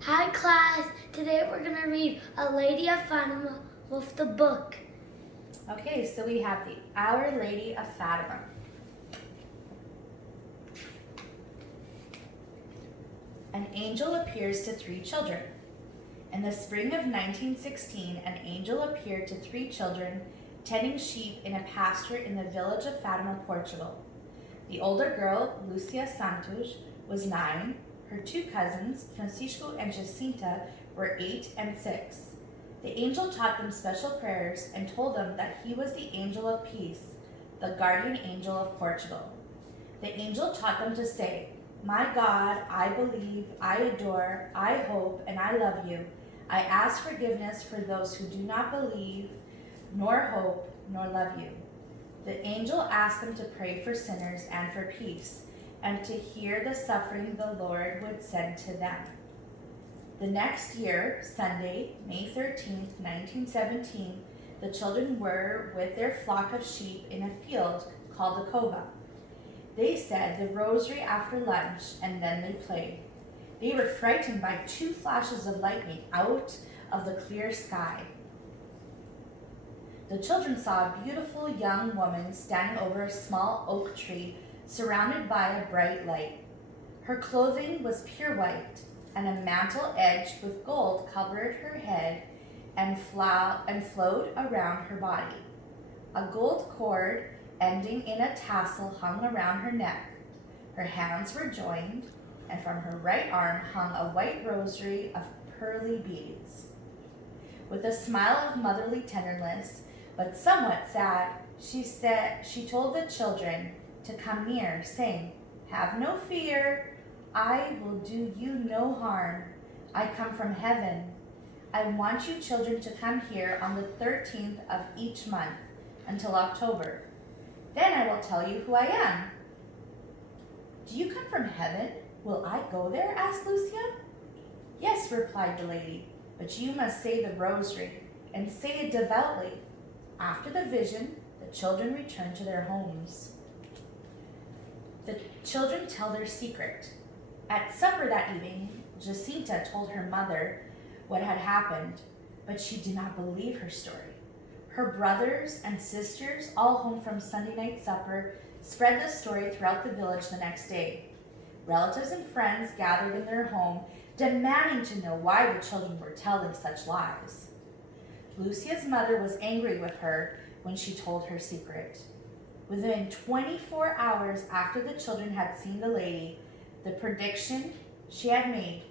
Hi class, today we're going to read A Lady of Fatima with the book. Okay, so we have the Our Lady of Fatima. An angel appears to three children. In the spring of 1916, an angel appeared to three children tending sheep in a pasture in the village of Fatima, Portugal. The older girl, Lucia Santos, was 9. Her two cousins, Francisco and Jacinta, were 8 and 6. The angel taught them special prayers and told them that he was the angel of peace, the guardian angel of Portugal. The angel taught them to say, "My God, I believe, I adore, I hope, and I love you. I ask forgiveness for those who do not believe, nor hope, nor love you." The angel asked them to pray for sinners and for peace, and to hear the suffering the Lord would send to them. The next year, Sunday, May 13th, 1917, the children were with their flock of sheep in a field called the Cova. They said the rosary after lunch, and then they played. They were frightened by 2 flashes of lightning out of the clear sky. The children saw a beautiful young woman standing over a small oak tree surrounded by a bright light. Her clothing was pure white, and a mantle edged with gold covered her head and flowed around her body. A gold cord ending in a tassel hung around her neck. Her hands were joined, and from her right arm hung a white rosary of pearly beads. With a smile of motherly tenderness, but somewhat sad, she told the children to come near, saying, "Have no fear. I will do you no harm. I come from heaven. I want you children to come here on the 13th of each month until October. Then I will tell you who I am." "Do you come from heaven? Will I go there?" asked Lucia. "Yes," replied the lady, "but you must say the rosary, and say it devoutly." After the vision, the children returned to their homes. The children tell their secret. At supper that evening, Jacinta told her mother what had happened, but she did not believe her story. Her brothers and sisters, all home from Sunday night supper, spread the story throughout the village the next day. Relatives and friends gathered in their home, demanding to know why the children were telling such lies. Lucia's mother was angry with her when she told her secret. Within 24 hours after the children had seen the lady, the prediction she had made,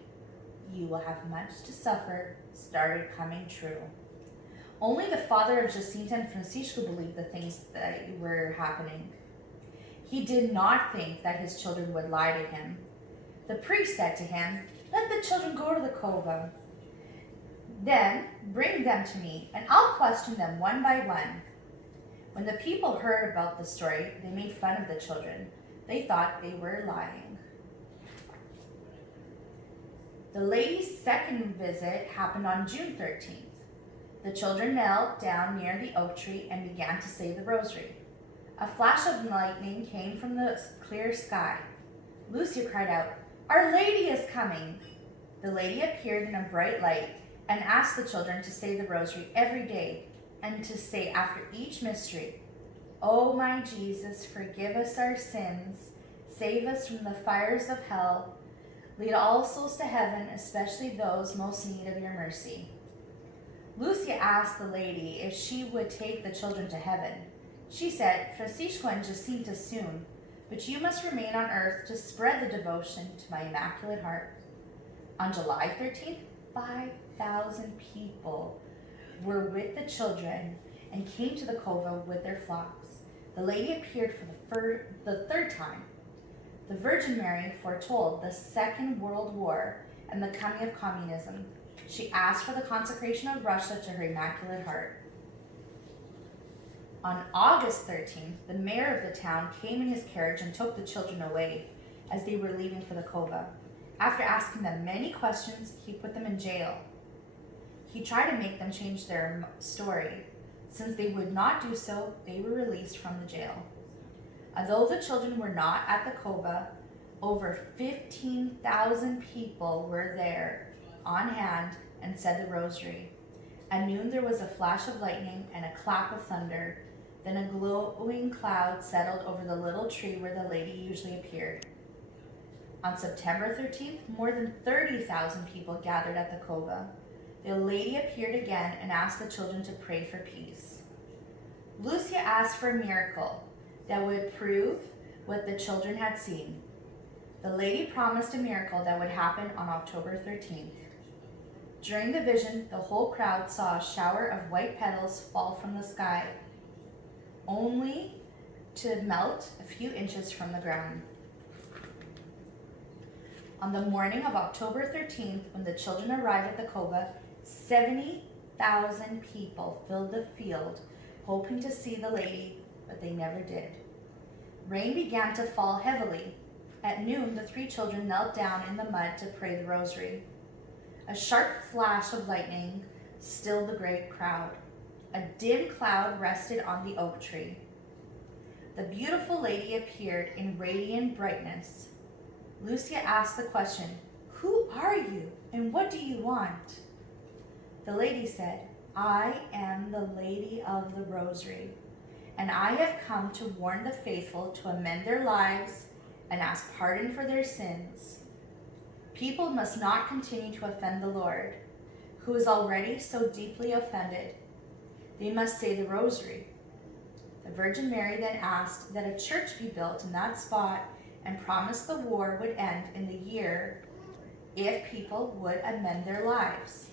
"You will have much to suffer," started coming true. Only the father of Jacinta and Francisco believed the things that were happening. He did not think that his children would lie to him. The priest said to him, "Let the children go to the cova. Then bring them to me, and I'll question them one by one." When the people heard about the story, they made fun of the children. They thought they were lying. The lady's second visit happened on June 13th. The children knelt down near the oak tree and began to say the rosary. A flash of lightning came from the clear sky. Lucia cried out, "Our Lady is coming!" The lady appeared in a bright light and asked the children to say the rosary every day and to say after each mystery, "O my Jesus, forgive us our sins, save us from the fires of hell, lead all souls to heaven, especially those most in need of your mercy." Lucia asked the lady if she would take the children to heaven. She said, "Francisco and Jacinta soon, but you must remain on earth to spread the devotion to my Immaculate Heart." On July 13th, 5,000 people were with the children and came to the cova with their flocks. The lady appeared for the third time. The Virgin Mary foretold the Second World War and the coming of communism. She asked for the consecration of Russia to her Immaculate Heart. On August 13th, the mayor of the town came in his carriage and took the children away as they were leaving for the cova. After asking them many questions, he put them in jail. He tried to make them change their story. Since they would not do so, they were released from the jail. Although the children were not at the cova, Over 15,000 people were there on hand and said the rosary. At noon there was a flash of lightning and a clap of thunder. Then a glowing cloud settled over the little tree where the lady usually appeared. On September 13th, more than 30,000 people gathered at the cova. The lady appeared again and asked the children to pray for peace. Lucia asked for a miracle that would prove what the children had seen. The lady promised a miracle that would happen on October 13th. During the vision, the whole crowd saw a shower of white petals fall from the sky, only to melt a few inches from the ground. On the morning of October 13th, when the children arrived at the cova, 70,000 people filled the field, hoping to see the lady, but they never did. Rain began to fall heavily. At noon, the three children knelt down in the mud to pray the rosary. A sharp flash of lightning stilled the great crowd. A dim cloud rested on the oak tree. The beautiful lady appeared in radiant brightness. Lucia asked the question, "Who are you and what do you want?" The lady said, "I am the Lady of the Rosary, and I have come to warn the faithful to amend their lives and ask pardon for their sins. People must not continue to offend the Lord, who is already so deeply offended. They must say the Rosary." The Virgin Mary then asked that a church be built in that spot and promised the war would end in the year if people would amend their lives.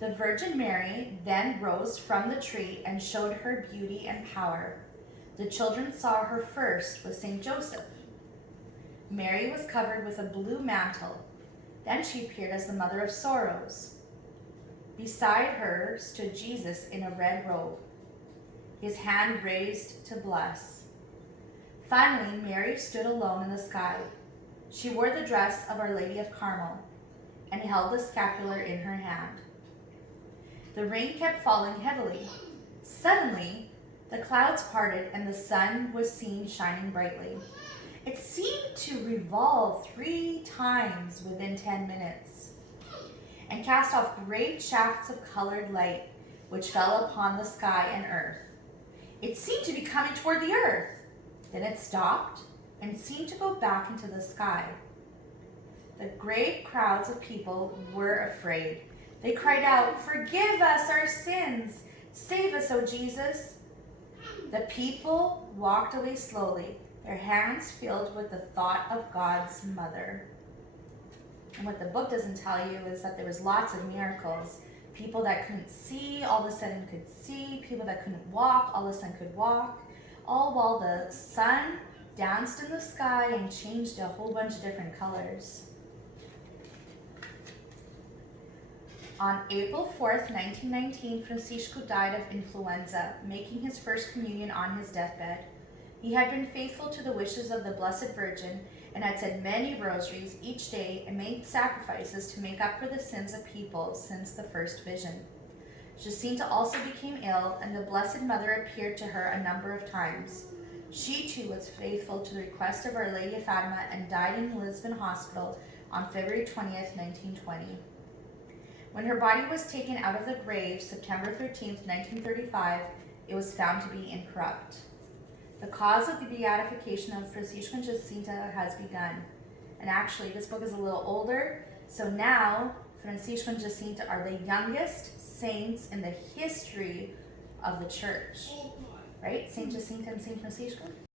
The Virgin Mary then rose from the tree and showed her beauty and power. The children saw her first with Saint Joseph. Mary was covered with a blue mantle. Then she appeared as the Mother of Sorrows. Beside her stood Jesus in a red robe, his hand raised to bless. Finally, Mary stood alone in the sky. She wore the dress of Our Lady of Carmel and held the scapular in her hand. The rain kept falling heavily. Suddenly, the clouds parted and the sun was seen shining brightly. It seemed to revolve 3 times within 10 minutes and cast off great shafts of colored light which fell upon the sky and earth. It seemed to be coming toward the earth. Then it stopped and seemed to go back into the sky. The great crowds of people were afraid. They cried out, "Forgive us our sins! Save us, O Jesus!" The people walked away slowly, their hands filled with the thought of God's mother. And what the book doesn't tell you is that there was lots of miracles. People that couldn't see, all of a sudden could see. People that couldn't walk, all of a sudden could walk. All while the sun danced in the sky and changed a whole bunch of different colors. On April 4th, 1919, Francisco died of influenza, making his first communion on his deathbed. He had been faithful to the wishes of the Blessed Virgin and had said many rosaries each day and made sacrifices to make up for the sins of people since the first vision. Jacinta also became ill, and the Blessed Mother appeared to her a number of times. She too was faithful to the request of Our Lady of Fatima and died in Lisbon Hospital on February 20th, 1920. When her body was taken out of the grave, September 13th, 1935, it was found to be incorrupt. The cause of the beatification of Francisco and Jacinta has begun. And actually, this book is a little older, so now Francisco and Jacinta are the youngest saints in the history of the church. Right? Saint Jacinta and Saint Francisco?